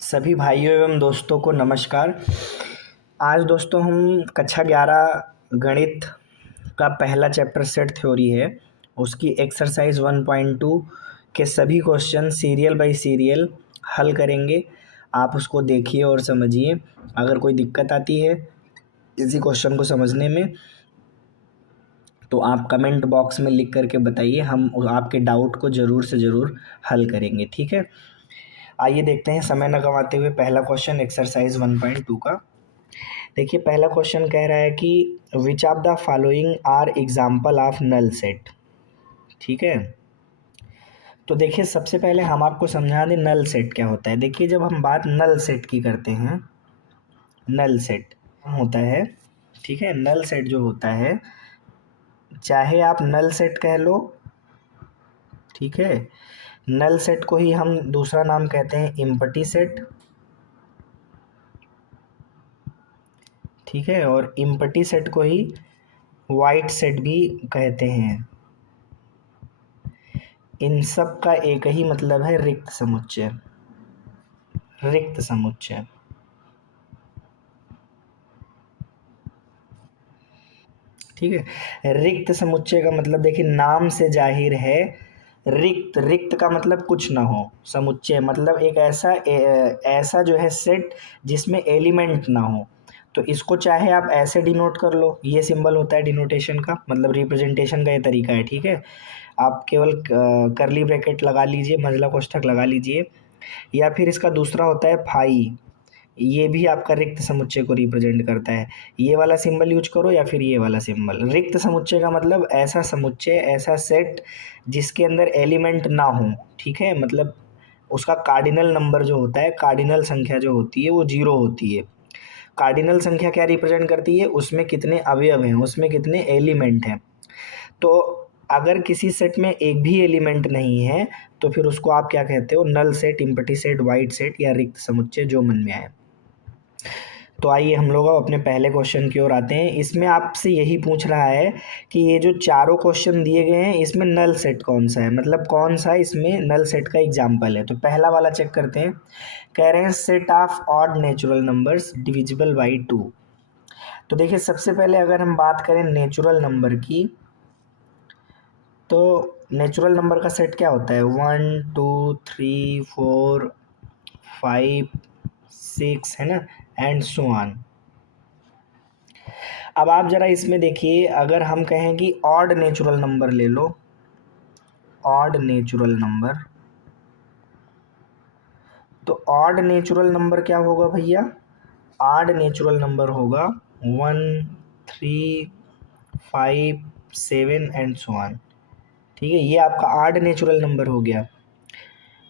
सभी भाइयों एवं दोस्तों को नमस्कार। आज दोस्तों हम कक्षा 11 गणित का पहला चैप्टर सेट थ्योरी है, उसकी एक्सरसाइज 1.2 के सभी क्वेश्चन सीरियल बाय सीरियल हल करेंगे। आप उसको देखिए और समझिए। अगर कोई दिक्कत आती है इसी क्वेश्चन को समझने में तो आप कमेंट बॉक्स में लिख करके बताइए, हम आपके डाउट को ज़रूर से ज़रूर हल करेंगे। ठीक है, आइए देखते हैं समय न गंवाते हुए पहला क्वेश्चन एक्सरसाइज 1.2 का। देखिए पहला क्वेश्चन कह रहा है कि which of the following are example of null set. ठीक है, तो देखिए सबसे पहले हम आपको समझा दें नल सेट क्या होता है। देखिए जब हम बात नल सेट की करते हैं, नल सेट होता है, ठीक है, नल सेट जो होता है, चाहे आप नल सेट कह लो, ठीक है, नल सेट को ही हम दूसरा नाम कहते हैं इम्पटी सेट, ठीक है, और इम्पटी सेट को ही वाइट सेट भी कहते हैं। इन सब का एक ही मतलब है, रिक्त समुच्चय। रिक्त समुच्चय, ठीक है। रिक्त समुच्चय का मतलब देखिए नाम से जाहिर है, रिक्त, रिक्त का मतलब कुछ ना हो, समुच्चय मतलब एक ऐसा जो है सेट जिसमें एलिमेंट ना हो। तो इसको चाहे आप ऐसे डिनोट कर लो, ये सिंबल होता है डिनोटेशन का, मतलब रिप्रेजेंटेशन का ये तरीका है। ठीक है, आप केवल करली ब्रैकेट लगा लीजिए, मंझला कोष्ठक लगा लीजिए, या फिर इसका दूसरा होता है फाई, ये भी आपका रिक्त समुच्चय को रिप्रेजेंट करता है। ये वाला सिंबल यूज करो या फिर ये वाला सिंबल। रिक्त समुच्चय का मतलब ऐसा समुच्चय, ऐसा सेट जिसके अंदर एलिमेंट ना हो, ठीक है, मतलब उसका कार्डिनल नंबर जो होता है, कार्डिनल संख्या जो होती है वो 0 होती है। कार्डिनल संख्या क्या रिप्रेजेंट करती है, उसमें कितने अवयव हैं, उसमें कितने एलिमेंट हैं। तो अगर किसी सेट में एक भी एलिमेंट नहीं है तो फिर उसको आप क्या कहते हो, null set, empty set, void set या रिक्त समुच्चय, जो मन में आए। तो आइए हम लोग अब अपने पहले क्वेश्चन की ओर आते हैं। इसमें आपसे यही पूछ रहा है कि ये जो चारों क्वेश्चन दिए गए हैं इसमें नल सेट कौन सा है, मतलब कौन सा इसमें नल सेट का एग्जाम्पल है। तो पहला वाला चेक करते हैं। कह रहे हैं set of odd natural numbers divisible by 2। तो देखिए सबसे पहले अगर हम बात करें नेचुरल नंबर की, तो नेचुरल नंबर का सेट क्या होता है, 1 2 3 4 5 6, है ना, एंड सो ऑन। अब आप ज़रा इसमें देखिए, अगर हम कहें कि ऑड नेचुरल नंबर ले लो, ऑड नेचुरल नंबर, तो ऑड नेचुरल नंबर क्या होगा भैया, ऑड नेचुरल नंबर होगा 1 3 5 7 एंड सो ऑन। ठीक है, ये आपका ऑड नेचुरल नंबर हो गया।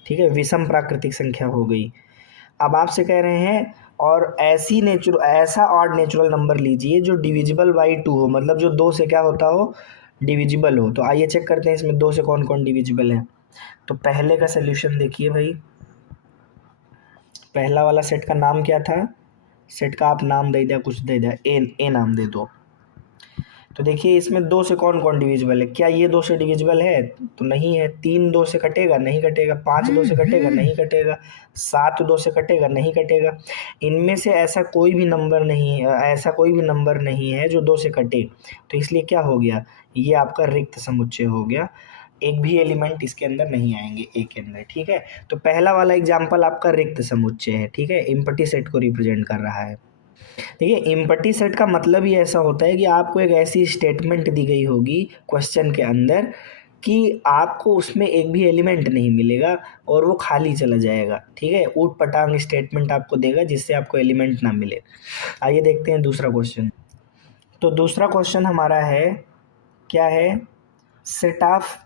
ठीक है, विषम प्राकृतिक संख्या हो गई। अब आपसे कह रहे हैं और ऐसा ऑड नेचुरल नंबर लीजिए जो डिविजिबल बाई 2 हो, मतलब जो 2 से क्या होता हो, डिविजिबल हो। तो आइए चेक करते हैं इसमें 2 से कौन कौन डिविजिबल है। तो पहले का सोल्यूशन देखिए भाई, पहला वाला सेट का नाम क्या था, सेट का आप नाम दे दिया, कुछ दे दिया, ए नाम दे दो। तो देखिए इसमें 2 से कौन कौन डिविजिबल है, क्या ये 2 से डिविजिबल है, तो नहीं है। 3 2 से कटेगा, नहीं कटेगा। 5 2 से कटेगा, नहीं कटेगा। 7 2 से कटेगा, नहीं कटेगा। इनमें से ऐसा कोई भी नंबर नहीं है, ऐसा कोई भी नंबर नहीं है जो 2 से कटे। तो इसलिए क्या हो गया, ये आपका रिक्त समुच्चय हो गया, एक भी एलिमेंट इसके अंदर नहीं आएंगे ए के अंदर। ठीक है, तो पहला वाला एग्जाम्पल आपका रिक्त समुच्चय है। ठीक है, इम्पटी सेट को रिप्रेजेंट कर रहा है। देखिए इम्पटी सेट का मतलब ही ऐसा होता है कि आपको एक ऐसी स्टेटमेंट दी गई होगी क्वेश्चन के अंदर कि आपको उसमें एक भी एलिमेंट नहीं मिलेगा और वो खाली चला जाएगा। ठीक है, ऊट पटांग स्टेटमेंट आपको देगा जिससे आपको एलिमेंट ना मिले। आइए देखते हैं दूसरा क्वेश्चन। तो दूसरा क्वेश्चन हमारा है, क्या है, set of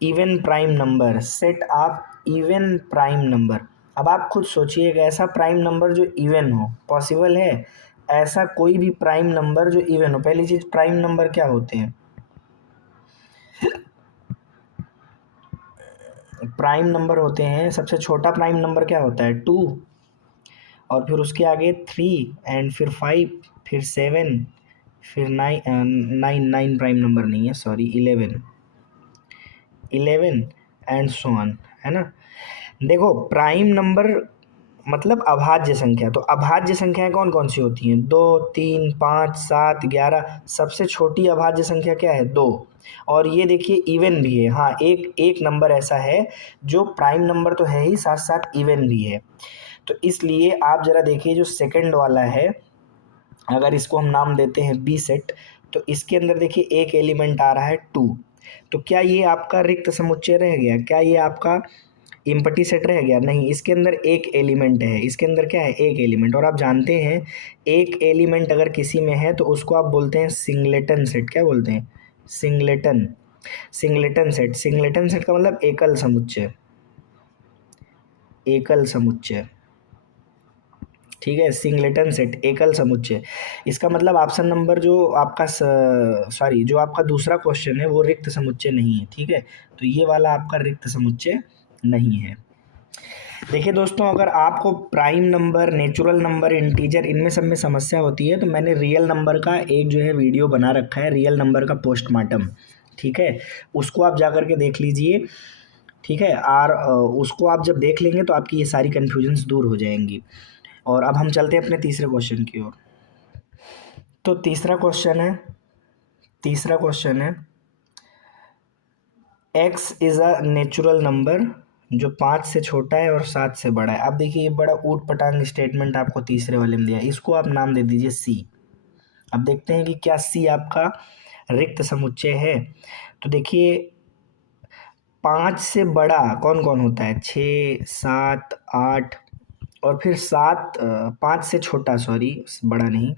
even prime number, set of even prime number. अब आप खुद सोचिए, एक ऐसा प्राइम नंबर जो इवन हो, पॉसिबल है ऐसा कोई भी प्राइम नंबर जो इवन हो। पहली चीज, प्राइम नंबर क्या होते हैं, प्राइम नंबर होते हैं, सबसे छोटा प्राइम नंबर क्या होता है, 2, और फिर उसके आगे 3 एंड फिर 5, फिर 7, फिर 9 9 प्राइम नंबर नहीं है, सॉरी, 11 एंड सो ऑन, है ना। देखो प्राइम नंबर मतलब अभाज्य संख्या। तो अभाज्य संख्याएं कौन कौन सी होती हैं? 2, 3, 5, 7, 11। सबसे छोटी अभाज्य संख्या क्या है? 2। और ये देखिए इवन भी है। हाँ, एक एक नंबर ऐसा है जो प्राइम नंबर तो है ही, साथ साथ इवन भी है। तो इसलिए आप ज़रा देखिए जो सेकंड वाला है, अगर इसको हम नाम देते हैं बी सेट, तो इसके अंदर देखिए एक एलिमेंट आ रहा है 2। तो क्या ये आपका रिक्त समुच्चय रह गया? क्या ये आपका इम्पटी सेट रह गया? नहीं, इसके अंदर एक एलिमेंट है। इसके अंदर क्या है? एक एलिमेंट। और आप जानते हैं एक एलिमेंट अगर किसी में है तो उसको आप बोलते हैं सिंगलेटन सेट। क्या बोलते हैं? Singleton. Singleton set. Singleton set का मतलब एकल समुच्चय। एकल समुच्चय, ठीक है। सिंगलेटन सेट, एकल समुच्चय। इसका मतलब ऑप्शन नंबर जो आपका सॉरी जो आपका दूसरा क्वेश्चन है वो रिक्त समुच्चय नहीं है, ठीक है। तो ये वाला आपका रिक्त समुच्चय नहीं है। देखिए दोस्तों, अगर आपको prime number, natural number, integer, इनमें सब में समस्या होती है तो मैंने रियल नंबर का एक जो है वीडियो बना रखा है, रियल नंबर का पोस्टमार्टम, ठीक है। उसको आप जा करके देख लीजिए, ठीक है। और उसको आप जब देख लेंगे तो आपकी ये सारी कन्फ्यूजन्स दूर हो जाएंगी। और अब हम चलते हैं अपने तीसरे क्वेश्चन की ओर। तो तीसरा क्वेश्चन है x is a natural number जो 5 से छोटा है और 7 से बड़ा है। अब देखिए ये बड़ा ऊट पटांग स्टेटमेंट आपको तीसरे वाले में दिया है, इसको आप नाम दे दीजिए सी। अब देखते हैं कि क्या सी आपका रिक्त समुच्चय है। तो देखिए 5 से बड़ा कौन कौन होता है? 6, 7, 8 और फिर 5 से छोटा, सॉरी बड़ा नहीं,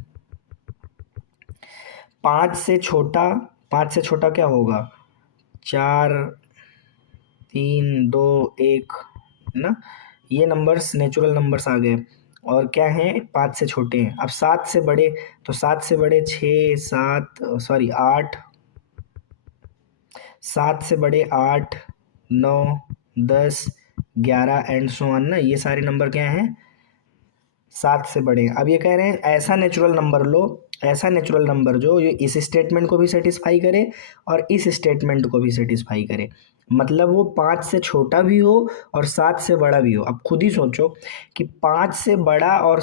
5 से छोटा, 5 से छोटा क्या होगा? 4, 3, 2, 1 ना। ये नंबर्स नेचुरल नंबर्स आ गए। और क्या हैं? 5 से छोटे हैं। अब 7 से बड़े, तो 7 से बड़े 6, 7 सॉरी 8, 7 से बड़े 8, 9, 10, 11 एंड सो ऑन ना। ये सारे नंबर क्या हैं? 7 से बड़े हैं। अब ये कह रहे हैं ऐसा नेचुरल नंबर लो, ऐसा नेचुरल नंबर जो ये इस स्टेटमेंट को भी सेटिस्फाई करे और इस स्टेटमेंट को भी सेटिस्फाई करे। मतलब वो 5 से छोटा भी हो और 7 से बड़ा भी हो। अब खुद ही सोचो कि 5 से बड़ा और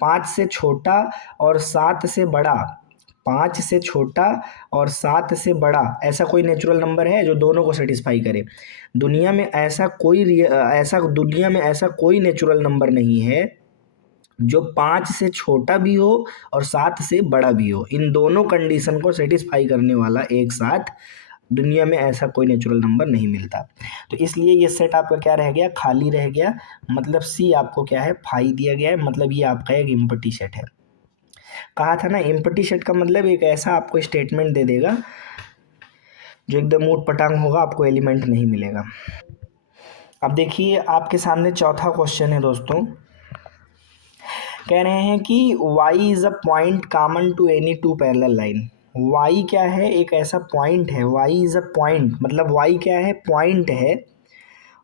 5 से छोटा और 7 से बड़ा, 5 से छोटा और 7 से बड़ा, ऐसा कोई नेचुरल नंबर है जो दोनों को सेटिस्फाई करे? दुनिया में ऐसा कोई नेचुरल नंबर नहीं है जो 5 से छोटा भी हो और 7 से बड़ा भी हो। इन दोनों कंडीशन को सेटिस्फाई करने वाला एक साथ दुनिया में ऐसा कोई नेचुरल नंबर नहीं मिलता। तो इसलिए ये सेट आपका क्या रह गया? खाली रह गया। मतलब सी आपको क्या है? फाई दिया गया है। मतलब ये आपका एक इम्पटी सेट है। कहा था ना, इम्पटी सेट का मतलब एक ऐसा आपको स्टेटमेंट दे देगा जो एकदम ऊट पटांग होगा, आपको एलिमेंट नहीं मिलेगा। अब देखिए आपके सामने चौथा क्वेश्चन है दोस्तों। कह रहे हैं कि y is a point common to any two parallel line. y क्या है? एक ऐसा पॉइंट है। y इज़ अ पॉइंट, मतलब y क्या है? पॉइंट है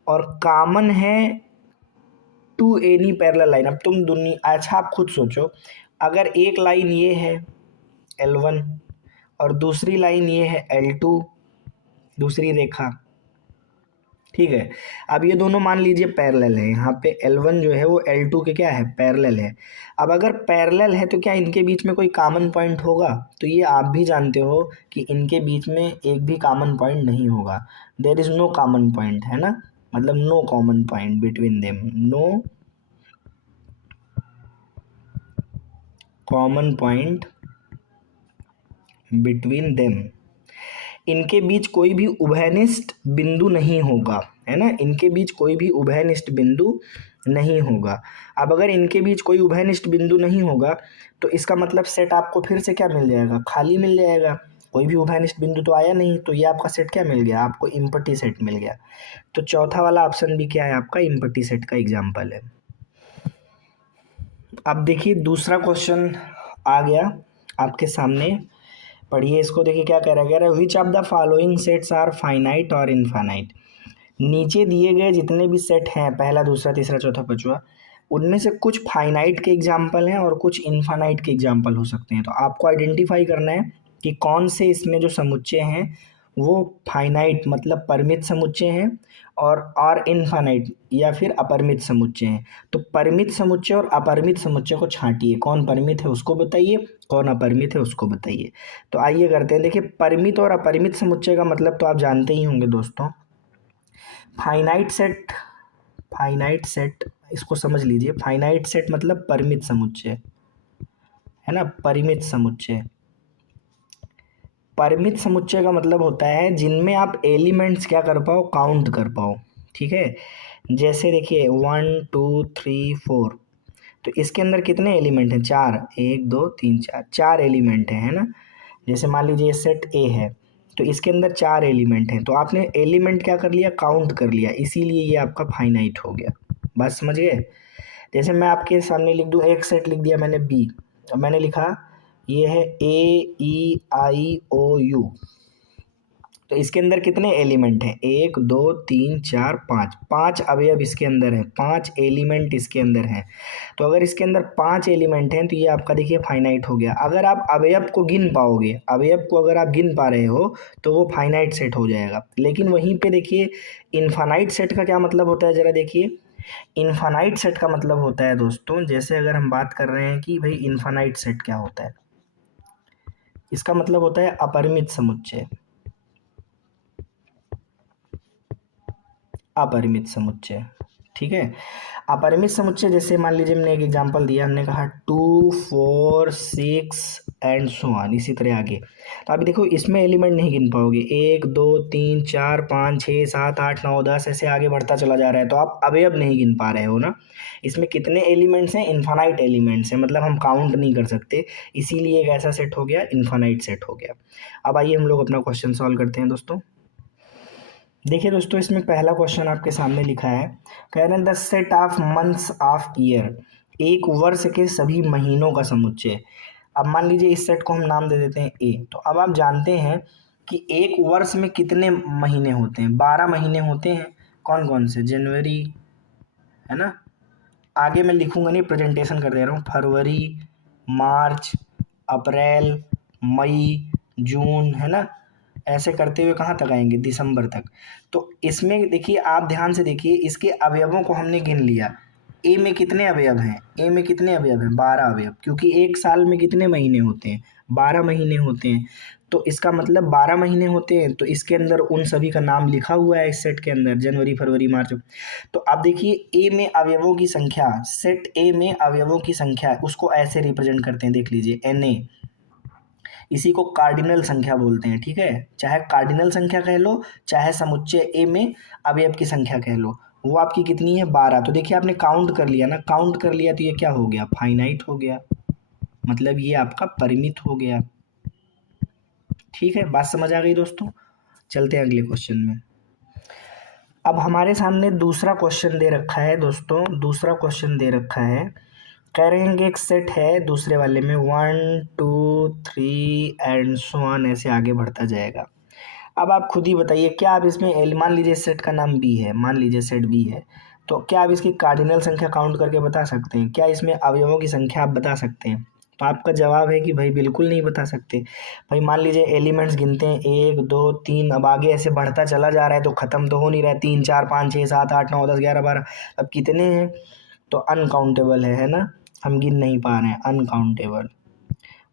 और कॉमन है टू एनी पैरेलल लाइन। अब तुम दुनिया, अच्छा आप खुद सोचो, अगर एक लाइन ये है L1 और दूसरी लाइन ये है L2, दूसरी रेखा, ठीक है। अब ये दोनों मान लीजिए पैरेलल है। यहाँ पे L1 जो है वो L2 के क्या है? पैरेलल है। अब अगर पैरेलल है तो क्या इनके बीच में कोई कॉमन पॉइंट होगा? तो ये आप भी जानते हो कि इनके बीच में एक भी कॉमन पॉइंट नहीं होगा। There is no common point, है ना। मतलब no common point between them, no common point between them. इनके बीच कोई भी उभयनिष्ठ बिंदु नहीं होगा, है ना। इनके बीच कोई भी उभयनिष्ठ बिंदु नहीं होगा। अब अगर इनके बीच कोई उभयनिष्ठ बिंदु नहीं होगा तो इसका मतलब सेट आपको फिर से क्या मिल जाएगा? खाली मिल जाएगा। कोई भी उभयनिष्ठ बिंदु तो आया नहीं, तो ये आपका सेट क्या मिल गया? आपको इम्पटी सेट मिल गया। तो चौथा वाला ऑप्शन भी क्या है? आपका इम्पटी सेट का एग्जाम्पल है। अब देखिए दूसरा क्वेश्चन आ गया आपके सामने, पढ़िए इसको। देखिए क्या कह रहा है, which of the following sets are finite और इनफाइनाइट। नीचे दिए गए जितने भी सेट हैं, पहला, दूसरा, तीसरा, चौथा, पांचवा, उनमें से कुछ फाइनाइट के एग्जाम्पल हैं और कुछ इनफाइनाइट के एग्जाम्पल हो सकते हैं। तो आपको आइडेंटिफाई करना है कि कौन से इसमें जो समुच्चय हैं वो फाइनाइट मतलब परिमित समुच्चय हैं और इनफाइनाइट या फिर अपरिमित समुच्चय हैं। तो परिमित समुच्चय और अपरिमित समुच्चय को छांटिए, कौन परिमित है उसको बताइए, कौन अपरिमित है उसको बताइए। तो आइए करते हैं। देखिए परिमित और अपरिमित समुच्चय का मतलब तो आप जानते ही होंगे दोस्तों। फाइनाइट सेट, फाइनाइट सेट इसको समझ लीजिए, फाइनाइट सेट मतलब परिमित समुच्चय है ना, परिमित समुच्चय। परिमित समुच्चय का मतलब होता है जिनमें आप एलिमेंट्स क्या कर पाओ, काउंट कर पाओ। ठीक है, जैसे देखिए 1 2 3 4, तो इसके अंदर कितने एलिमेंट हैं, चार, 1 2 3 4, चार एलिमेंट है ना। जैसे मान लीजिए सेट ए है, तो इसके अंदर चार एलिमेंट हैं, तो आपने एलिमेंट क्या कर लिया, काउंट कर लिया, इसीलिए ये आपका फाइनाइट हो गया। बात समझ गए। जैसे मैं आपके सामने लिख दूं, एक सेट लिख दिया मैंने बी, अब मैंने लिखा ये है AEIOU, तो इसके अंदर कितने एलिमेंट हैं, 1 2 3 4 5, पांच अवयव इसके अंदर हैं, पांच एलिमेंट इसके अंदर हैं। तो अगर इसके अंदर पांच एलिमेंट हैं तो ये आपका देखिए फाइनाइट हो गया। अगर आप अवयव को गिन पाओगे, अवयव को अगर आप गिन पा रहे हो तो वो फाइनाइट सेट हो जाएगा। लेकिन वहीं पे देखिए इनफाइनाइट सेट का क्या मतलब होता है, जरा देखिए। इनफाइनाइट सेट का मतलब होता है दोस्तों, जैसे अगर हम बात कर रहे हैं कि भाई इनफाइनाइट सेट क्या होता है, इसका मतलब होता है अपरिमित समुच्चय, अपरिमित समुच्चय। ठीक है, अपरिमित समुच्चय जैसे मान लीजिए हमने एक एग्जांपल दिया, हमने कहा 2 4 6 एंड सो ऑन, इसी तरह आगे। तो अभी देखो इसमें एलिमेंट नहीं गिन पाओगे, 1 2 3 4 5 6 7 8 9 10 ऐसे आगे बढ़ता चला जा रहा है, तो आप अवयव नहीं गिन पा रहे हो ना। इसमें कितने एलिमेंट्स हैं, इनफाइनाइट एलिमेंट्स हैं, मतलब हम काउंट नहीं कर सकते, इसीलिए एक ऐसा सेट हो गया, इनफाइनाइट सेट हो गया। अब आइए हम लोग अपना क्वेश्चन सॉल्व करते हैं दोस्तों। देखिए दोस्तों इसमें पहला क्वेश्चन आपके सामने लिखा है, कह रहे हैं the set of months of year, एक वर्ष के सभी महीनों का समुच्चय। अब मान लीजिए इस सेट को हम नाम दे देते हैं ए। तो अब आप जानते हैं कि एक वर्ष में कितने महीने होते हैं, 12 महीने होते हैं। कौन कौन से, जनवरी है ना, आगे मैं लिखूंगा नहीं, प्रेजेंटेशन कर दे रहा हूँ, फरवरी, मार्च, अप्रैल, मई, जून, है ना, ऐसे करते हुए कहाँ तक आएंगे, दिसंबर तक। तो इसमें देखिए आप ध्यान से देखिए, इसके अवयवों को हमने गिन लिया। ए में कितने अवयव हैं, ए में कितने अवयव हैं, 12 अवयव, क्योंकि एक साल में कितने महीने होते हैं, 12 महीने होते हैं। तो इसका मतलब 12 महीने होते हैं, तो इसके अंदर उन सभी का नाम लिखा हुआ है इस सेट के अंदर, जनवरी फरवरी मार्च। तो आप देखिए ए में अवयवों की संख्या, सेट ए में अवयवों की संख्या, उसको ऐसे रिप्रेजेंट करते हैं, देख लीजिए Na, इसी को कार्डिनल संख्या बोलते हैं। ठीक है, चाहे कार्डिनल संख्या कह लो, चाहे समुच्चय ए में अवयव की संख्या कह लो। वो आपकी कितनी है, 12। तो देखिए आपने काउंट कर लिया ना, काउंट कर लिया तो ये क्या हो गया, फाइनाइट हो गया, मतलब ये आपका परिमित हो गया। ठीक है, बात समझ आ गई दोस्तों। चलते हैं अगले क्वेश्चन में। अब हमारे सामने दूसरा क्वेश्चन दे रखा है दोस्तों, दूसरा क्वेश्चन दे रखा है, कह रहे हैं कि एक सेट है, दूसरे वाले में 1 2 3 एंड सो ऑन ऐसे आगे बढ़ता जाएगा। अब आप खुद ही बताइए, क्या आप इसमें मान लीजिए सेट का नाम बी है, मान लीजिए सेट बी है, तो क्या आप इसकी कार्डिनल संख्या काउंट करके बता सकते हैं, क्या इसमें अवयवों की संख्या आप बता सकते हैं। तो आपका जवाब है कि भाई बिल्कुल नहीं बता सकते। भाई मान लीजिए एलिमेंट्स गिनते हैं 1 2 3, अब आगे ऐसे बढ़ता चला जा रहा है तो ख़त्म तो हो नहीं रहा है, 3 4 5 6 7 8 9 10 11 12, अब कितने हैं, तो अनकाउंटेबल है ना, हम गिन नहीं पा रहे हैं, अनकाउंटेबल।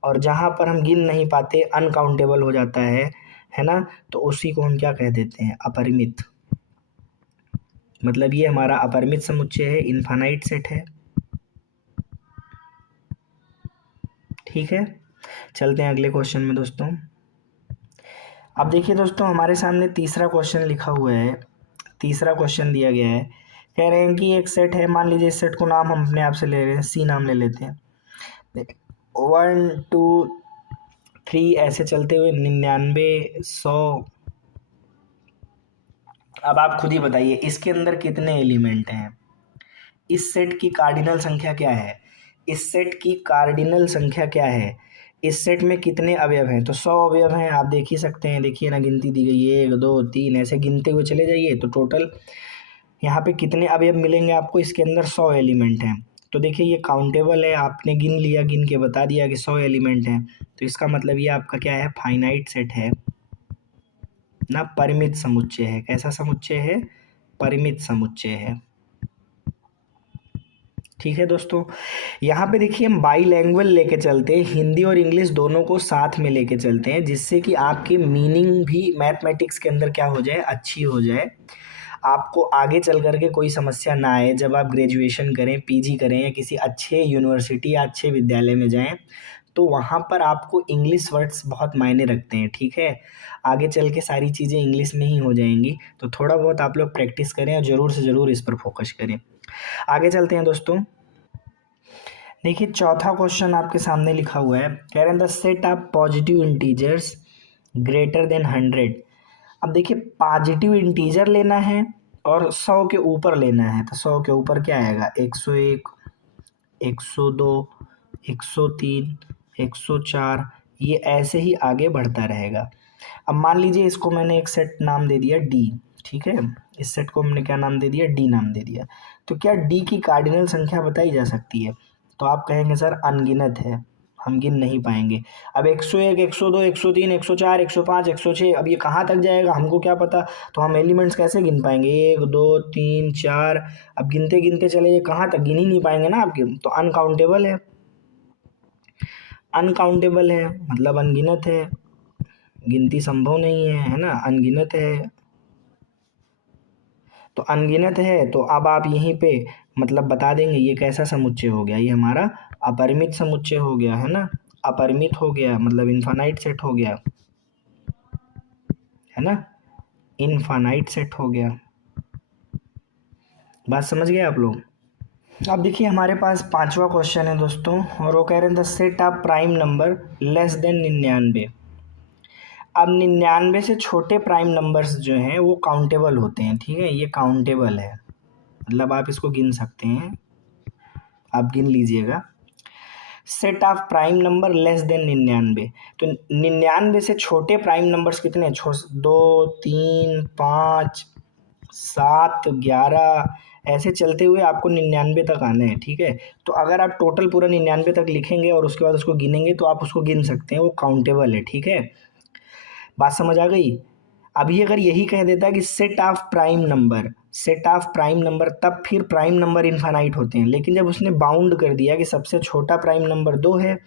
और जहाँ पर हम गिन नहीं पाते, अनकाउंटेबल हो जाता है ना, तो उसी को हम क्या कह देते हैं, अपरिमित। मतलब ये हमारा अपरिमित समुच्चय है, इनफाइनाइट सेट है। ठीक है, चलते हैं अगले क्वेश्चन में दोस्तों। अब देखिए दोस्तों हमारे सामने तीसरा क्वेश्चन लिखा हुआ है, तीसरा क्वेश्चन दिया गया है, कह रहे हैं कि एक सेट है, मान लीजिए इस सेट को नाम हम अपने आप से ले रहे हैं, सी नाम ले लेते हैं। 1 2 3 ऐसे चलते हुए 99 100। अब आप खुद ही बताइए इसके अंदर कितने एलिमेंट हैं, इस सेट की कार्डिनल संख्या क्या है, इस सेट की कार्डिनल संख्या क्या है, इस सेट में कितने अवयव हैं, तो 100 अवयव हैं, आप देख ही सकते हैं, देखिए ना गिनती दी गई है 1 2 3 ऐसे गिनते हुए चले जाइए, तो टोटल यहाँ पे कितने अवयव मिलेंगे आपको, इसके अंदर 100 एलिमेंट हैं। तो देखिए ये काउंटेबल है, आपने गिन लिया, गिन के बता दिया कि 100 एलिमेंट हैं, तो इसका मतलब ये आपका क्या है, फाइनाइट सेट है। ना परिमित समुच्चय है। कैसा समुच्चय है? परिमित समुच्चय है। ठीक है दोस्तों, यहाँ पे देखिए हम बाईलैंग्वेज लेके चलते हैं, हिंदी और इंग्लिश दोनों को साथ में लेके चलते हैं, जिससे कि आपकी मीनिंग भी मैथमेटिक्स के अंदर क्या हो जाए, अच्छी हो जाए। आपको आगे चल करके कोई समस्या ना आए जब आप ग्रेजुएशन करें, पीजी करें या किसी अच्छे यूनिवर्सिटी या अच्छे विद्यालय में जाएं, तो वहाँ पर आपको इंग्लिश वर्ड्स बहुत मायने रखते हैं। ठीक है, आगे चल के सारी चीज़ें इंग्लिश में ही हो जाएंगी, तो थोड़ा बहुत आप लोग प्रैक्टिस करें और ज़रूर से ज़रूर इस पर फोकस करें। आगे चलते हैं दोस्तों। देखिए चौथा क्वेश्चन आपके सामने लिखा हुआ है, कह रहे हैं the set of positive integers greater than 100। अब देखिए पॉजिटिव इंटीजर लेना है और 100 के ऊपर लेना है, तो 100 के ऊपर क्या आएगा, 101, 102, 103, 104, ये ऐसे ही आगे बढ़ता रहेगा। अब मान लीजिए इसको मैंने एक सेट नाम दे दिया डी। ठीक है, इस सेट को हमने क्या नाम दे दिया, डी नाम दे दिया। तो क्या डी की कार्डिनल संख्या बताई जा सकती है? तो आप कहेंगे सर अनगिनत है, हम गिन नहीं पाएंगे। अब 101, 102, 103, 104, 105, 106, अब ये कहाँ तक जाएगा हमको क्या पता, तो हम एलिमेंट्स कैसे गिन पाएंगे, 1 2 3 4, अब गिनते गिनते चले, ये कहाँ तक गिन ही नहीं पाएंगे ना आपके, तो अनकाउंटेबल है। अनकाउंटेबल है मतलब अनगिनत है, गिनती संभव नहीं है ना, अनगिनत है। तो अनगिनत है, तो अब आप यहीं पे मतलब बता देंगे ये कैसा समुच्चय हो गया, ये हमारा अपरिमित समुच्चय हो गया है ना, अपरिमित हो गया मतलब इनफाइनाइट सेट हो गया है ना, इनफाइनाइट सेट हो गया। बात समझ गए आप लोग? अब देखिए हमारे पास पांचवा क्वेश्चन है दोस्तों, और वो कह रहे हैं the set of prime number less than 99। अब 99 से छोटे प्राइम नंबर्स जो हैं वो काउंटेबल होते हैं। ठीक है, ये काउंटेबल है, मतलब आप इसको गिन सकते हैं, आप गिन लीजिएगा। Set of prime number less than 99, तो 99 से छोटे प्राइम नंबर्स कितने, 2 3 5 7 11, ऐसे चलते हुए आपको 99 तक आना है। ठीक है, तो अगर आप टोटल पूरा 99 तक लिखेंगे और उसके बाद उसको गिनेंगे तो आप उसको गिन सकते हैं, वो काउंटेबल है। ठीक है, बात समझ आ गई? अभी अगर यही कह देता कि set of prime number, set of prime number, तब फिर प्राइम नंबर इनफाइनाइट होते हैं, लेकिन जब उसने बाउंड कर दिया कि सबसे छोटा प्राइम नंबर 2 है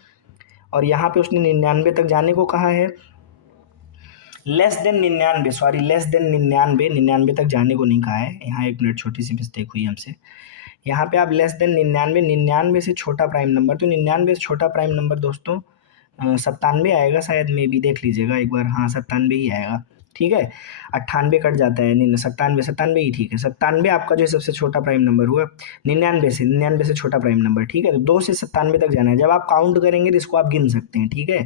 और यहाँ पे उसने 99 तक जाने को कहा है, less than 99, sorry less than 99, 99 तक जाने को नहीं कहा है, यहाँ एक मिनट छोटी सी मिस्टेक हुई हमसे। यहाँ पे आप लेस देन 99, 99 से छोटा प्राइम नंबर, तो 99 से छोटा प्राइम नंबर दोस्तों 97 आएगा शायद, मे बी देख लीजिएगा एक बार, हाँ 97 ही आएगा। ठीक है, 98 कट जाता है, 97, 97 ही ठीक है, 97 आपका जो सबसे छोटा प्राइम नंबर हुआ। 99 से छोटा प्राइम नंबर। ठीक है, तो 2 से 97 तक जाना है, जब आप काउंट करेंगे तो इसको आप गिन सकते हैं। ठीक है,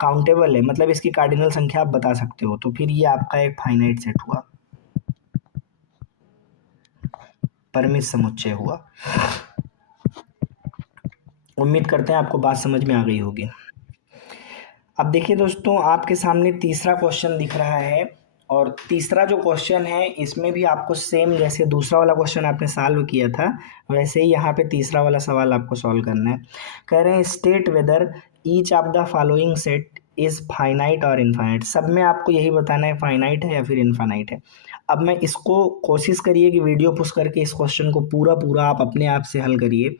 काउंटेबल है मतलब इसकी कार्डिनल संख्या आप बता सकते हो, तो फिर ये आपका एक फाइनाइट सेट हुआ, परिमित समुच्चय हुआ। उम्मीद करते हैं आपको बात समझ में आ गई होगी। अब देखिए दोस्तों आपके सामने तीसरा क्वेश्चन दिख रहा है, और तीसरा जो क्वेश्चन है इसमें भी आपको सेम जैसे दूसरा वाला क्वेश्चन आपने सॉल्व किया था वैसे ही यहाँ पे तीसरा वाला सवाल आपको सॉल्व करना है। कह रहे हैं state whether each of the following set is finite और इनफाइनाइट। सब में आपको यही बताना है फाइनाइट है या फिर इनफाइनाइट है। अब मैं इसको कोशिश करिए कि वीडियो पुश करके इस क्वेश्चन को पूरा पूरा आप अपने आप से हल करिए,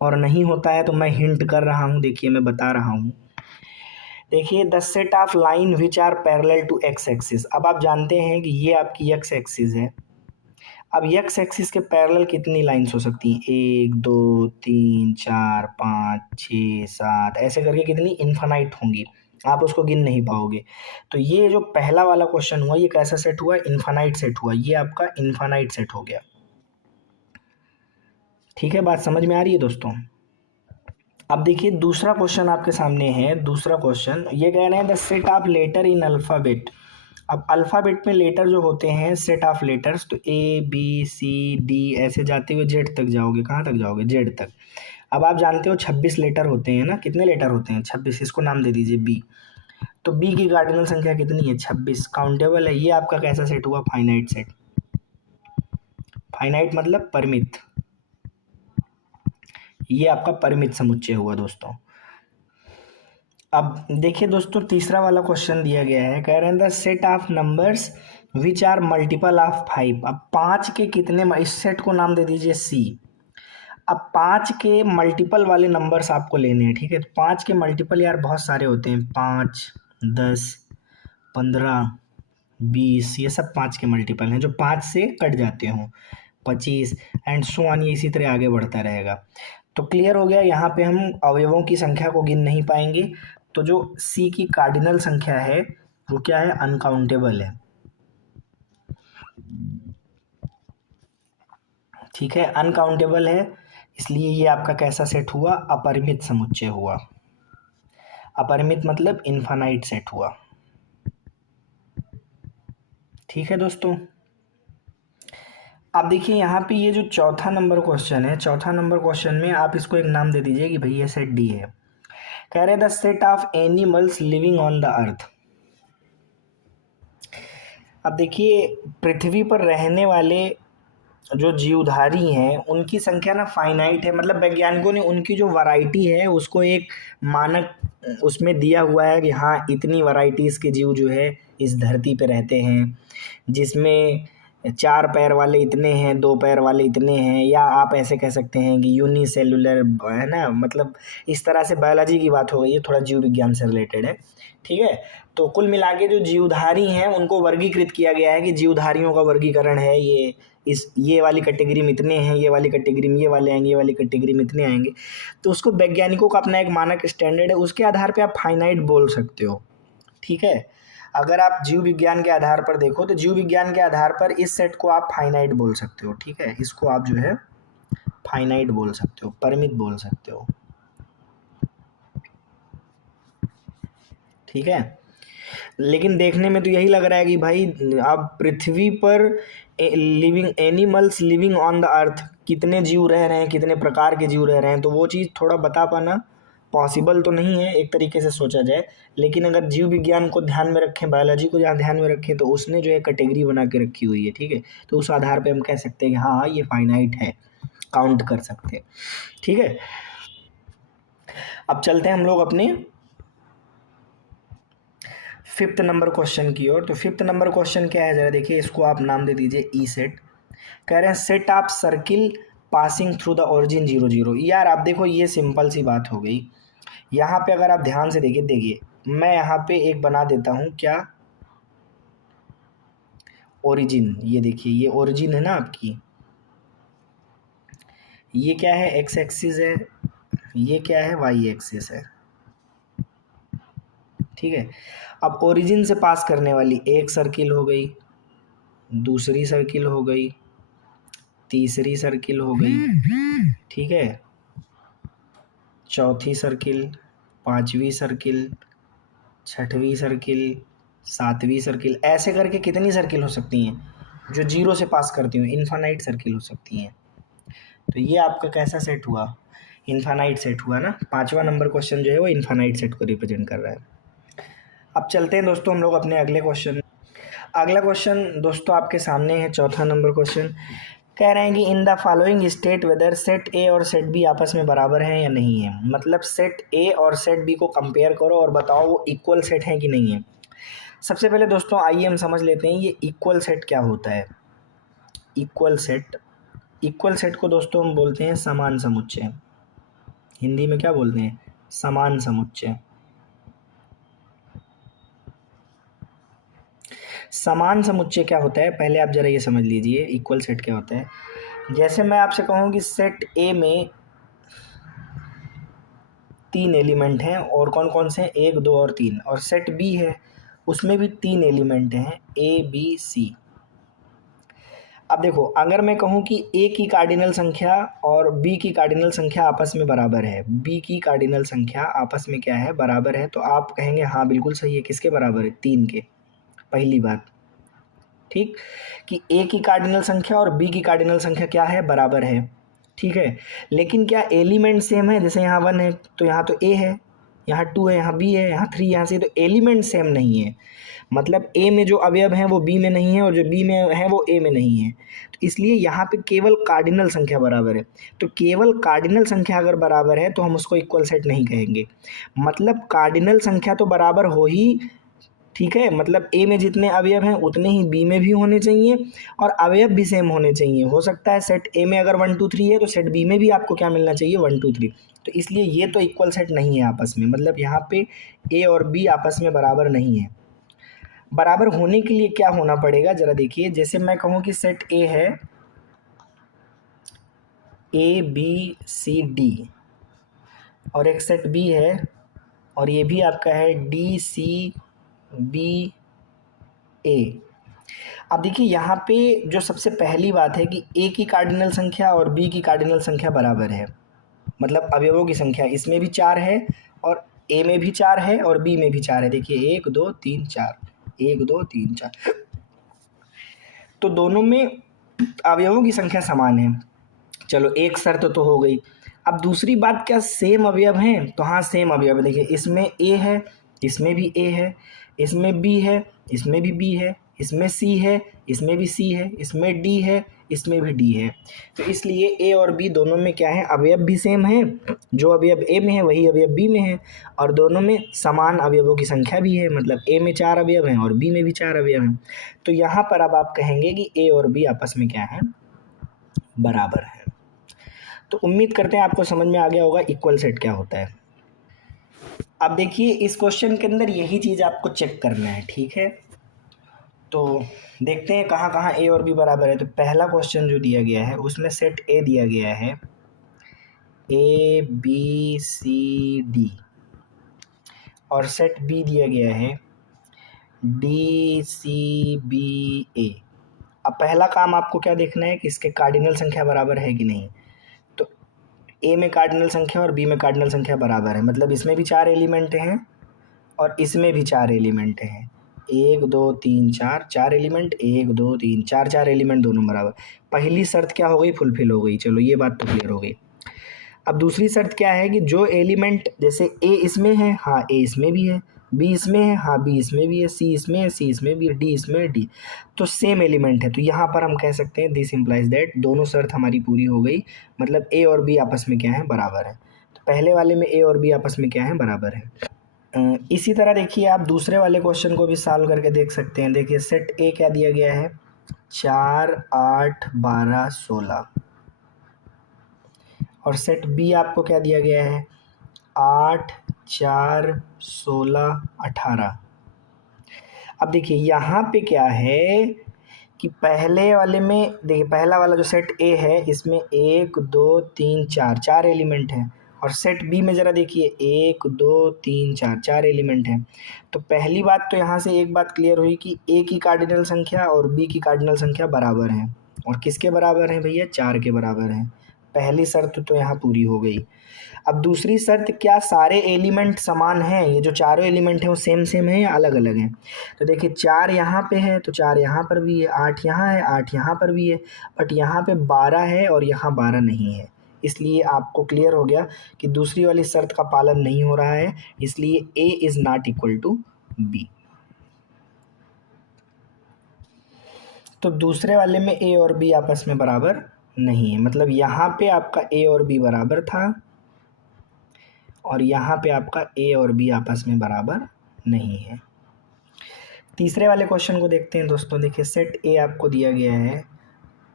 और नहीं होता है तो मैं हिंट कर रहा हूँ, देखिए मैं बता रहा हूँ। देखिए the set of line which are parallel to x axis. अब आप जानते हैं कि ये आपकी एक्स एक्सिस है। अब एक्स एक्सिस के पैरेलल कितनी लाइन्स हो सकती हैं, 1 2 3 4 5 6 7, ऐसे करके कितनी इन्फानाइट होंगी, आप उसको गिन नहीं पाओगे। तो ये जो पहला वाला क्वेश्चन हुआ ये कैसा सेट हुआ, इन्फानाइट सेट हुआ, ये आपका इन्फानाइट सेट हो गया। ठीक है, बात समझ में आ रही है दोस्तों? अब देखिए दूसरा क्वेश्चन आपके सामने है। दूसरा क्वेश्चन ये कह रहे हैं the set of letter in alphabet. अब अल्फ़ाबेट में लेटर जो होते हैं सेट ऑफ लेटर्स, तो ए बी सी डी ऐसे जाते हुए जेड तक जाओगे, कहाँ तक जाओगे, जेड तक। अब आप जानते हो 26 लेटर होते हैं ना, कितने लेटर होते हैं, 26, इसको नाम दे दीजिए बी। तो बी की कार्डिनल संख्या कितनी है, 26, काउंटेबल है। ये आपका कैसा सेट हुआ, फाइनाइट सेट। फाइनाइट मतलब परिमित, ये आपका परिमित समुच्चय हुआ दोस्तों। अब देखिए दोस्तों, तीसरा वाला क्वेश्चन दिया गया है, कह रहे हैं the set of numbers which are multiple of 5। अब 5 के कितने, इस सेट को नाम दे दीजिए सी। अब 5 के मल्टीपल वाले नंबर्स आपको लेने हैं, ठीक है। तो 5 के मल्टीपल यार बहुत सारे होते हैं, 5, 10, 15, 20, ये सब 5 के मल्टीपल हैं जो 5 से कट जाते हों, 25 एंड सो ऑन, ये इसी तरह आगे बढ़ता रहेगा। तो क्लियर हो गया, यहाँ पे हम अवयवों की संख्या को गिन नहीं पाएंगे। तो जो सी की कार्डिनल संख्या है वो क्या है, अनकाउंटेबल है, ठीक है, अनकाउंटेबल है। इसलिए ये आपका कैसा सेट हुआ, अपरिमित समुच्चय हुआ। अपरिमित मतलब इनफाइनाइट सेट हुआ, ठीक है दोस्तों। अब देखिए यहाँ पे ये जो चौथा नंबर क्वेश्चन है, चौथा नंबर क्वेश्चन में आप इसको एक नाम दे दीजिए कि भाई ये सेट डी है। कह रहे the set of animals living on the earth. अब देखिए पृथ्वी पर रहने वाले जो जीवधारी हैं उनकी संख्या ना फाइनाइट है, मतलब वैज्ञानिकों ने उनकी जो वैरायटी है उसको एक मानक उसमें दिया हुआ है कि हाँ इतनी वैरायटीज़ के जीव जो है इस धरती पे रहते हैं, जिसमें 4 पैर वाले इतने हैं, 2 पैर वाले इतने हैं, या आप ऐसे कह सकते हैं कि यूनिसेलुलर है ना, मतलब इस तरह से बायोलॉजी की बात हो गई है, थोड़ा जीव विज्ञान से रिलेटेड है, ठीक है। तो कुल मिला के जो जीवधारी हैं उनको वर्गीकृत किया गया है कि जीवधारियों का वर्गीकरण है ये, इस ये वाली कैटेगरी में इतने हैं, ये वाली कैटेगरी में ये वाले आएंगे, ये वाली कैटेगरी में इतने आएंगे। तो उसको वैज्ञानिकों का अपना एक मानक स्टैंडर्ड है, उसके आधार पे आप फाइनाइट बोल सकते हो, ठीक है। अगर आप जीव विज्ञान के आधार पर देखो तो जीव विज्ञान के आधार पर इस सेट को आप फाइनाइट बोल सकते हो, ठीक है, इसको आप जो है फाइनाइट बोल सकते हो, परिमित बोल सकते हो, ठीक है। लेकिन देखने में तो यही लग रहा है कि भाई अब पृथ्वी पर living animals living on the earth कितने जीव रह रहे हैं, कितने प्रकार के जीव रह रहे हैं, तो वो चीज़ थोड़ा बता पाना पॉसिबल तो नहीं है एक तरीके से सोचा जाए। लेकिन अगर जीव विज्ञान को ध्यान में रखें, बायोलॉजी को जहाँ ध्यान में रखें, तो उसने जो है कैटेगरी बना के रखी हुई है, ठीक है। तो उस आधार पे हम कह सकते हैं कि हाँ ये फाइनाइट है, काउंट कर सकते हैं, ठीक है। अब चलते हैं हम लोग अपने फिफ्थ नंबर क्वेश्चन की ओर। तो फिफ्थ नंबर क्वेश्चन क्या है, जरा देखिए, इसको आप नाम दे दीजिए ई सेट। कह रहे हैं set of circle passing through the origin 0 0। यार आप देखो ये सिंपल सी बात हो गई। यहाँ पे अगर आप ध्यान से देखिए, देखिए मैं यहाँ पे एक बना देता हूँ क्या, ओरिजिन, ये देखिए ये ओरिजिन है ना आपकी, ये क्या है, एक्स एक्सिस है, ये क्या है, वाई एक्सिस है, ठीक है। अब ओरिजिन से पास करने वाली एक सर्किल हो गई, दूसरी सर्किल हो गई, तीसरी सर्किल हो गई, ठीक है, चौथी सर्किल, पांचवी सर्किल, छठवीं सर्किल, सातवीं सर्किल, ऐसे करके कितनी सर्किल हो सकती हैं जो 0 से पास करती हैं, इन्फानाइट सर्किल हो सकती हैं। तो ये आपका कैसा सेट हुआ, इन्फानाइट सेट हुआ ना। पांचवा नंबर क्वेश्चन जो है वो इन्फानाइट सेट को रिप्रेजेंट कर रहा है। अब चलते हैं दोस्तों हम लोग अपने अगले क्वेश्चन। अगला क्वेश्चन दोस्तों आपके सामने है, चौथा नंबर क्वेश्चन। कह रहे हैं कि in the following state whether set ए और सेट बी आपस में बराबर हैं या नहीं है। मतलब सेट ए और सेट बी को कंपेयर करो और बताओ वो इक्वल सेट हैं कि नहीं है। सबसे पहले दोस्तों आइए हम समझ लेते हैं ये इक्वल सेट क्या होता है। इक्वल सेट, इक्वल सेट को दोस्तों हम बोलते हैं समान समुच्चय। हिंदी में क्या बोलते हैं, समान समुच्चय। समान समुच्चय क्या होता है, पहले आप जरा ये समझ लीजिए इक्वल सेट क्या होता है। जैसे मैं आपसे कहूँ कि सेट ए में 3 एलिमेंट हैं, और कौन कौन से हैं, 1 2 और 3, और सेट बी है उसमें भी 3 एलिमेंट हैं, ए बी सी। अब देखो अगर मैं कहूँ कि ए की कार्डिनल संख्या और बी की कार्डिनल संख्या आपस में बराबर है, बी की कार्डिनल संख्या आपस में क्या है, बराबर है, तो आप कहेंगे हाँ बिल्कुल सही है, किसके बराबर है, 3 के। पहली बात ठीक, कि ए की कार्डिनल संख्या और बी की कार्डिनल संख्या क्या है, बराबर है, ठीक है। लेकिन क्या एलिमेंट सेम है, जैसे यहाँ 1 है तो यहाँ तो ए है, यहाँ 2 है, यहाँ B है, यहाँ 3, यहाँ से, तो एलिमेंट सेम नहीं है। मतलब A में जो अवयव हैं वो B में नहीं है और जो B में है वो A में नहीं है, तो इसलिए यहाँ पे केवल कार्डिनल संख्या बराबर है। तो केवल कार्डिनल संख्या अगर बराबर है तो हम उसको इक्वल सेट नहीं कहेंगे। मतलब कार्डिनल संख्या तो बराबर हो ही, ठीक है, मतलब A में जितने अवयव हैं उतने ही B में भी होने चाहिए और अवयव भी सेम होने चाहिए। हो सकता है सेट A में अगर 1 2 3 है तो सेट B में भी आपको क्या मिलना चाहिए, 1 2 3। तो इसलिए ये तो इक्वल सेट नहीं है आपस में, मतलब यहाँ पे A और B आपस में बराबर नहीं है। बराबर होने के लिए क्या होना पड़ेगा ज़रा देखिए, जैसे मैं कहूँ कि सेट A है ABCD और एक सेट B है और ये भी आपका है DCBA। अब देखिए यहाँ पे जो सबसे पहली बात है कि A की कार्डिनल संख्या और B की कार्डिनल संख्या बराबर है, मतलब अवयवों की संख्या इसमें भी 4 है और A में भी 4 है और B में भी 4 है। देखिए 1 2 3 4, 1 2 3 4, तो दोनों में अवयवों की संख्या समान है। चलो एक शर्त तो हो गई। अब दूसरी बात, क्या सेम अवयव हैं? तो हाँ सेम अवयव है। देखिए इसमें A है, इसमें भी A है, इसमें B है, इसमें भी B है, इसमें C है, इसमें भी C है, इसमें D है, इसमें भी D है। तो इसलिए A और B दोनों में क्या है, अवयव भी सेम है। जो अवयव A में है वही अवयव B में है और दोनों में समान अवयवों की संख्या भी है, मतलब A में 4 अवयव हैं और B में भी 4 अवयव हैं। तो यहाँ पर अब आप कहेंगे कि A और B आपस में क्या है, बराबर है। तो उम्मीद करते हैं आपको समझ में आ गया होगा इक्वल सेट क्या होता है। अब देखिए इस क्वेश्चन के अंदर यही चीज़ आपको चेक करना है, ठीक है। तो देखते हैं कहाँ कहाँ A और B बराबर है। तो पहला क्वेश्चन जो दिया गया है उसमें सेट A दिया गया है ABCD और सेट B दिया गया है DCBA। अब पहला काम आपको क्या देखना है कि इसके कार्डिनल संख्या बराबर है कि नहीं। तो A में कार्डिनल संख्या और B में कार्डिनल संख्या बराबर है, मतलब इसमें भी 4 एलिमेंट हैं और इसमें भी 4 एलिमेंट हैं। 1 2 3 4, 4 एलिमेंट, 1 2 3 4, 4 एलिमेंट दोनों बराबर। पहली शर्त क्या हो गई, फुलफिल हो गई। चलो ये बात तो क्लियर हो गई। अब दूसरी शर्त क्या है कि जो एलिमेंट, जैसे A इसमें है, हाँ A इसमें भी है, B इसमें है, हाँ B इसमें भी है, C इसमें है, C इसमें भी है, D इसमें है, D तो सेम एलिमेंट है। तो यहाँ पर हम कह सकते हैं दिस इम्प्लाइज दैट दोनों शर्त हमारी पूरी हो गई, मतलब A और B आपस में क्या है, बराबर है। तो पहले वाले में A और B आपस में क्या है, बराबर है। इसी तरह देखिए आप दूसरे वाले क्वेश्चन को भी सॉल्व करके देख सकते हैं। देखिए सेट A क्या दिया गया है, 4 8 12 16 और सेट B आपको क्या दिया गया है, 8 4 16 18। अब देखिए यहाँ पे क्या है कि पहले वाले में देखिए, पहला वाला जो सेट A है इसमें 1 2 3 4, 4 एलिमेंट हैं और सेट B में ज़रा देखिए 1 2 3 4, 4 एलिमेंट हैं। तो पहली बात तो यहाँ से एक बात क्लियर हुई कि A की कार्डिनल संख्या और B की कार्डिनल संख्या बराबर हैं। और किसके बराबर हैं भैया, 4 के बराबर हैं। पहली शर्त तो यहाँ पूरी हो गई। अब दूसरी शर्त, क्या सारे एलिमेंट समान हैं, ये जो चारों एलिमेंट हैं वो सेम सेम है या अलग अलग हैं। तो देखिए 4 यहाँ पे है तो 4 यहाँ पर भी है, 8 यहाँ है, 8 यहाँ पर भी है, बट यहाँ पे 12 है और यहाँ 12 नहीं है। इसलिए आपको क्लियर हो गया कि दूसरी वाली शर्त का पालन नहीं हो रहा है, इसलिए A is not equal to B। तो दूसरे वाले में A और B आपस में बराबर नहीं है, मतलब यहाँ पे आपका A और B बराबर था और यहाँ पे आपका A और B आपस में बराबर नहीं है। तीसरे वाले क्वेश्चन को देखते हैं दोस्तों। देखिए सेट A आपको दिया गया है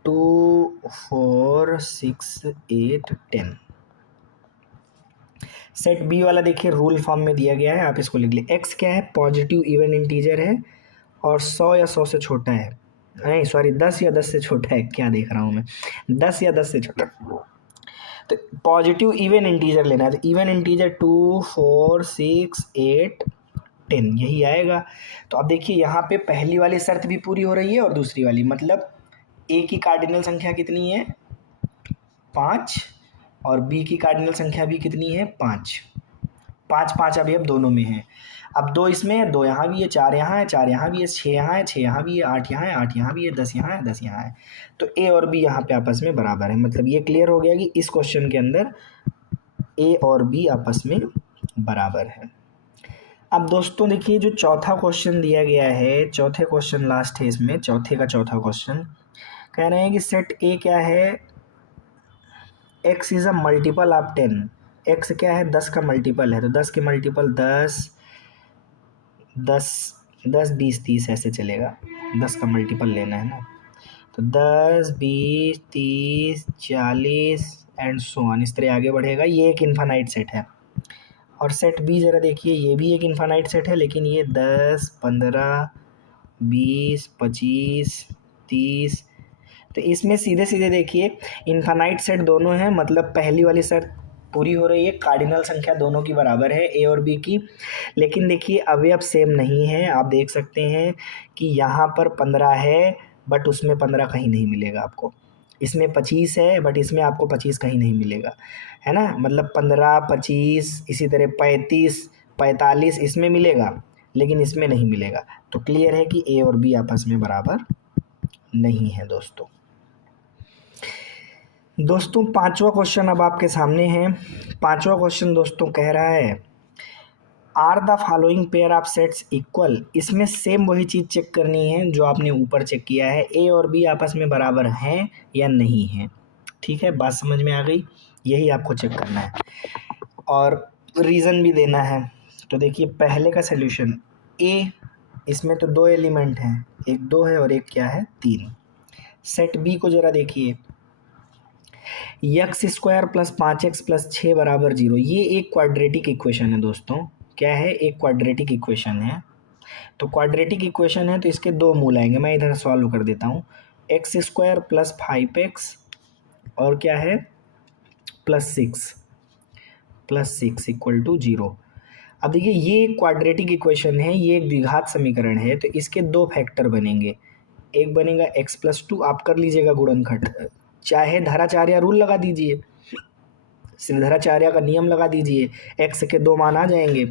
2 4 6 8 10। सेट B वाला देखिए रूल फॉर्म में दिया गया है, आप इसको लिख लीजिए। x क्या है, पॉजिटिव इवन इंटीजर है और 100 या 100 से छोटा है, नहीं सॉरी 10 या 10 से छोटा है, क्या देख रहा हूँ मैं, 10 या 10 से छोटा। तो पॉजिटिव इवन इंटीजर लेना है, तो इवन इंटीजर 2 4 6 8 10 यही आएगा। तो अब देखिए यहाँ पे पहली वाली शर्त भी पूरी हो रही है और दूसरी वाली, मतलब A की कार्डिनल संख्या कितनी है, 5 और B की कार्डिनल संख्या भी कितनी है, 5। 5 5 अवयव दोनों में है। अब 2 इसमें है, 2 यहाँ भी है, 4 यहाँ है, 4 यहाँ भी है, 6 यहाँ है, 6 यहाँ भी है, 8 यहाँ है, 8 यहाँ भी है, 10 यहाँ है, 10 यहाँ है। तो A और B यहाँ पे आपस में बराबर है। मतलब ये क्लियर हो गया कि इस क्वेश्चन के अंदर A और B आपस में बराबर है। अब दोस्तों देखिए जो चौथा क्वेश्चन दिया गया है, चौथे क्वेश्चन लास्ट है इसमें, चौथे का चौथा क्वेश्चन कह रहे हैं कि सेट ए क्या है, x is a multiple of 10। X क्या है, 10 का मल्टीपल है, तो 10 के मल्टीपल 10 10 10 20 30 ऐसे चलेगा, 10 का मल्टीपल लेना है ना, तो 10 20 30 40 एंड सो ऑन, इस तरह आगे बढ़ेगा। ये एक इन्फानाइट सेट है। और सेट बी ज़रा देखिए, ये भी एक इन्फानाइट सेट है, लेकिन ये 10 15 20 25 30, तो इसमें सीधे सीधे देखिए इन्फानाइट सेट दोनों हैं, मतलब पहली वाली शर्त पूरी हो रही है, कार्डिनल संख्या दोनों की बराबर है ए और बी की। लेकिन देखिए अवयव सेम नहीं है, आप देख सकते हैं कि यहाँ पर 15 है बट उसमें 15 कहीं नहीं मिलेगा आपको, इसमें 25 है बट इसमें आपको 25 कहीं नहीं मिलेगा, है ना, मतलब 15 25 इसी तरह 35 45 इसमें मिलेगा लेकिन इसमें नहीं मिलेगा। तो क्लियर है कि ए और बी आपस में बराबर नहीं है दोस्तों। दोस्तों पांचवा क्वेश्चन अब आपके सामने है। पांचवा क्वेश्चन दोस्तों कह रहा है are the following pair of sets equal. इसमें सेम वही चीज़ चेक करनी है जो आपने ऊपर चेक किया है, ए और बी आपस में बराबर हैं या नहीं है। ठीक है, बात समझ में आ गई, यही आपको चेक करना है और रीज़न भी देना है। तो देखिए पहले का सल्यूशन ए, इसमें तो 2 एलिमेंट हैं, एक 2 है और एक क्या है 3। सेट बी को ज़रा देखिए, x square plus 5x plus 6 बराबर 0, ये एक क्वाड्रेटिक इक्वेशन है दोस्तों। क्या है, एक क्वाड्रेटिक इक्वेशन है। तो क्वाड्रेटिक इक्वेशन है तो इसके दो मूल आएंगे, मैं इधर सॉल्व कर देता हूँ। एक्स स्क्वायर प्लस 5x और क्या है प्लस सिक्स इक्वल टू 0। अब देखिए ये एक क्वाड्रेटिक इक्वेशन है, ये एक द्विघात समीकरण है, तो इसके दो फैक्टर बनेंगे। एक बनेगा x+2, आप कर लीजिएगा गुणनखंड, चाहे धाराचार्य रूल लगा दीजिए, सिद्धाचार्य का नियम लगा दीजिए, x के दो मान आ जाएंगे,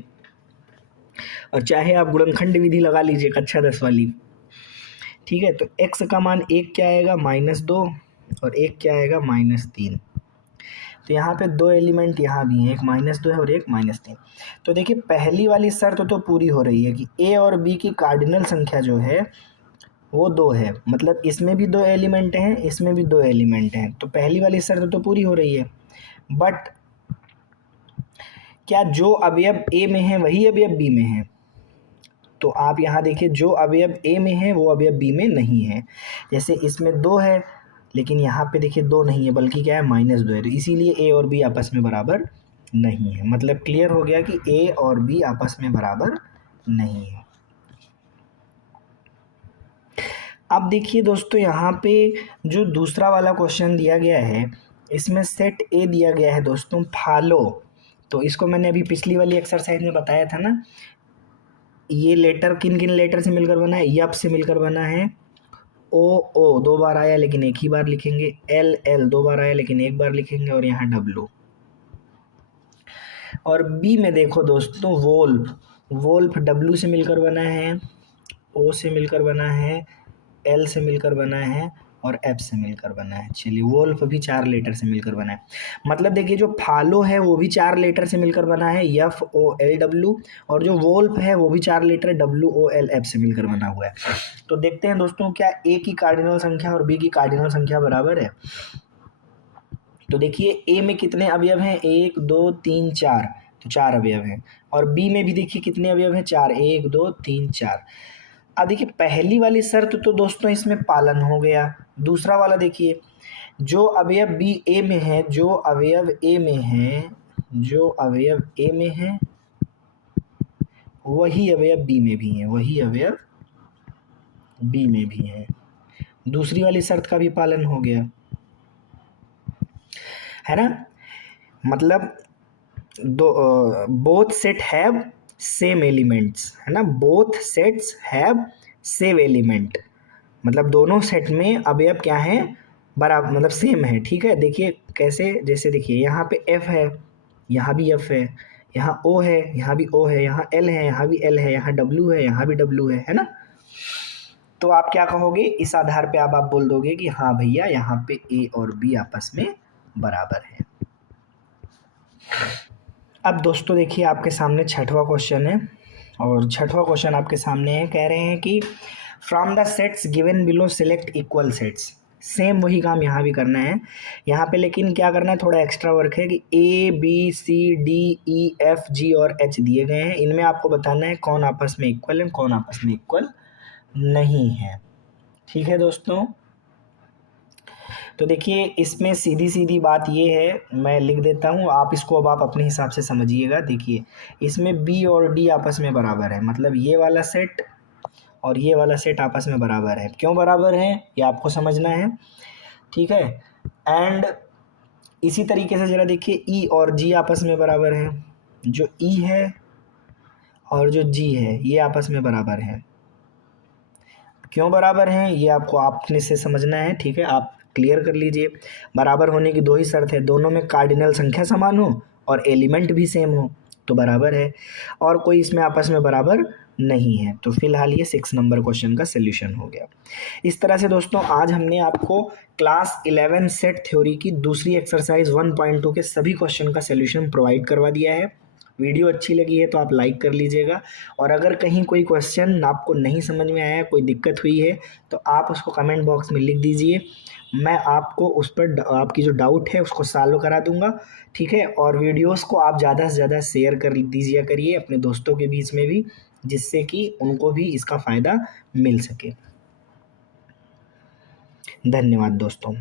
और चाहे आप गुणनखंड विधि लगा लीजिए कक्षा 10 वाली। ठीक है, तो x का मान एक क्या आएगा -2 और एक क्या आएगा -3। तो यहाँ पे दो एलिमेंट यहाँ भी हैं, एक -2 है और एक -3। तो देखिए पहली वाली शर्त तो पूरी हो रही है कि a और b की कार्डिनल संख्या जो है वो 2 है, मतलब इसमें भी 2 एलिमेंट हैं, इसमें भी 2 एलिमेंट हैं, तो पहली वाली शर्त तो पूरी हो रही है। बट क्या जो अवयव a में है वही अवयव b में है? तो आप यहाँ देखिए जो अवयव a में है वो अवयव b में नहीं है। जैसे इसमें 2 है लेकिन यहाँ पे देखिए 2 नहीं है बल्कि क्या है -2 है, तो इसीलिए a और b आपस में बराबर नहीं है। मतलब क्लियर हो गया कि a और b आपस में बराबर नहीं है। अब देखिए दोस्तों यहाँ पे जो दूसरा वाला क्वेश्चन दिया गया है, इसमें सेट ए दिया गया है दोस्तों फॉलो। तो इसको मैंने अभी पिछली वाली एक्सरसाइज में बताया था ना, ये लेटर किन किन लेटर से मिलकर बना है, यप से मिलकर बना है, ओ 2 बार आया लेकिन एक ही बार लिखेंगे, एल 2 बार आया लेकिन एक बार लिखेंगे, और यहाँ डब्लू। और बी में देखो दोस्तों वोल्फ डब्लू से मिलकर बना है, ओ से मिलकर बना है, एल से मिलकर बना है और एफ से मिलकर बना है। चलिए वोल्फ भी 4 लेटर से मिलकर बना है। मतलब देखिए जो फॉलो है वो भी 4 लेटर से मिलकर बना है, FOLW, और जो वोल्फ है वो भी 4 लेटर WOLF से मिलकर बना हुआ है। तो देखते हैं दोस्तों क्या ए की कार्डिनल संख्या और बी की कार्डिनल संख्या बराबर है। तो देखिए ए में कितने अवयव हैं, 1 2 3 4, तो 4 अवयव हैं। और बी में भी देखिए कितने अवयव हैं, 4, 1 2 3 4। अब देखिए पहली वाली शर्त तो दोस्तों इसमें पालन हो गया। दूसरा वाला देखिए जो अवयव बी ए में है, जो अवयव ए में है, जो अवयव ए में है वही अवयव बी में भी है, वही अवयव बी में भी है। दूसरी वाली शर्त का भी पालन हो गया, है ना। मतलब both set have same elements, है ना, both sets have same element, मतलब दोनों सेट में अवयव क्या है, बराबर, मतलब सेम है। ठीक है, देखिए कैसे, जैसे देखिए यहाँ पे F है, यहाँ भी F है, यहाँ O है, यहाँ भी O है, यहाँ L है, यहाँ भी L है, यहाँ W है, यहाँ भी W है ना। तो आप क्या कहोगे, इस आधार पे आप बोल दोगे कि हाँ भैया यहाँ पे A और B आपस में बराबर है। अब दोस्तों देखिए आपके सामने छठवां क्वेश्चन है, और छठवां क्वेश्चन आपके सामने है, कह रहे हैं कि from the sets given below select equal sets. Same वही काम यहाँ भी करना है। यहाँ पे लेकिन क्या करना है, थोड़ा एक्स्ट्रा वर्क है कि A B C D E F G और एच दिए गए हैं, इनमें आपको बताना है कौन आपस में इक्वल है कौन आपस में इक्वल नहीं है। ठीक है दोस्तों, तो देखिए इसमें सीधी सीधी बात ये है, मैं लिख देता हूँ, आप इसको अब आप अपने हिसाब से समझिएगा। देखिए इसमें बी और डी आपस में बराबर है, मतलब ये वाला सेट और ये वाला सेट आपस में बराबर है। क्यों बराबर है ये आपको समझना है, ठीक है। एंड इसी तरीके से जरा देखिए ई और जी आपस में बराबर है, जो ई है और जो जी है ये आपस में बराबर है। क्यों बराबर हैं ये आपको आपने से समझना है, ठीक है। आप क्लियर कर लीजिए। बराबर होने की दो ही शर्त है, दोनों में कार्डिनल संख्या समान हो और एलिमेंट भी सेम हो तो बराबर है, और कोई इसमें आपस में बराबर नहीं है। तो फिलहाल ये 6 नंबर क्वेश्चन का सोल्यूशन हो गया। इस तरह से दोस्तों आज हमने आपको क्लास 11 सेट थ्योरी की दूसरी एक्सरसाइज 1.2 के सभी क्वेश्चन का सोल्यूशन प्रोवाइड करवा दिया है। वीडियो अच्छी लगी है तो आप लाइक कर लीजिएगा, और अगर कहीं कोई क्वेश्चन आपको नहीं समझ में आया, कोई दिक्कत हुई है तो आप उसको कमेंट बॉक्स में लिख दीजिए, मैं आपको उस पर आपकी जो डाउट है उसको सॉल्व करा दूंगा, ठीक है। और वीडियोस को आप ज़्यादा से ज़्यादा शेयर कर दीजिए करिए अपने दोस्तों के बीच में भी, जिससे कि उनको भी इसका फ़ायदा मिल सके। धन्यवाद दोस्तों।